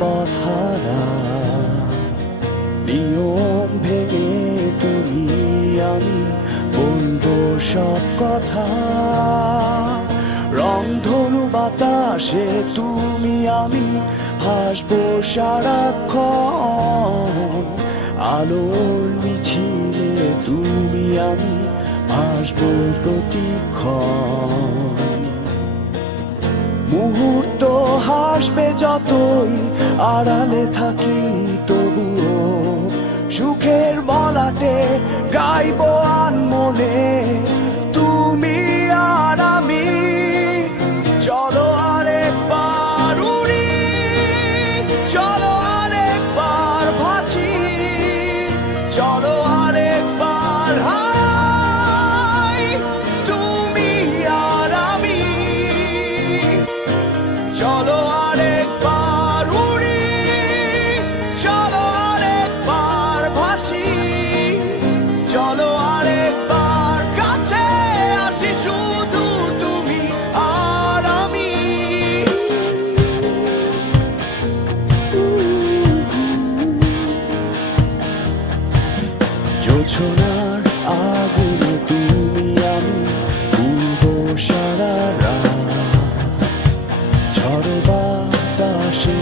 পথহারা। নিয়ম ভেঙে তুমি আমি বলবো সব কথা। রংধনু বাতাসে তুমি আমি হাসবো সারাক্ষণ। আলোর মিছিলে তুমি আমি ভাসবো প্রতিক্ষণ। মুহূর্ত হাসবে যতই আড়ালে থাকি তবুও সুখের বলাটে গাইবো আনমনে তুমি আর আমি। চলো আরেকবার উড়ি, চলো আরেকবার ভাসি, চলো আরেকবার হাই তুমি আর আমি। চলো আরেকবার উড়ি, চলো আরেকবার ভাসি, চলো আরেকবার কাছে আসি শুধু তুমি আর আমি। জোছনার আগুনে তুমি আমি উড়বো সারা রাত। ঝড় বাতাসে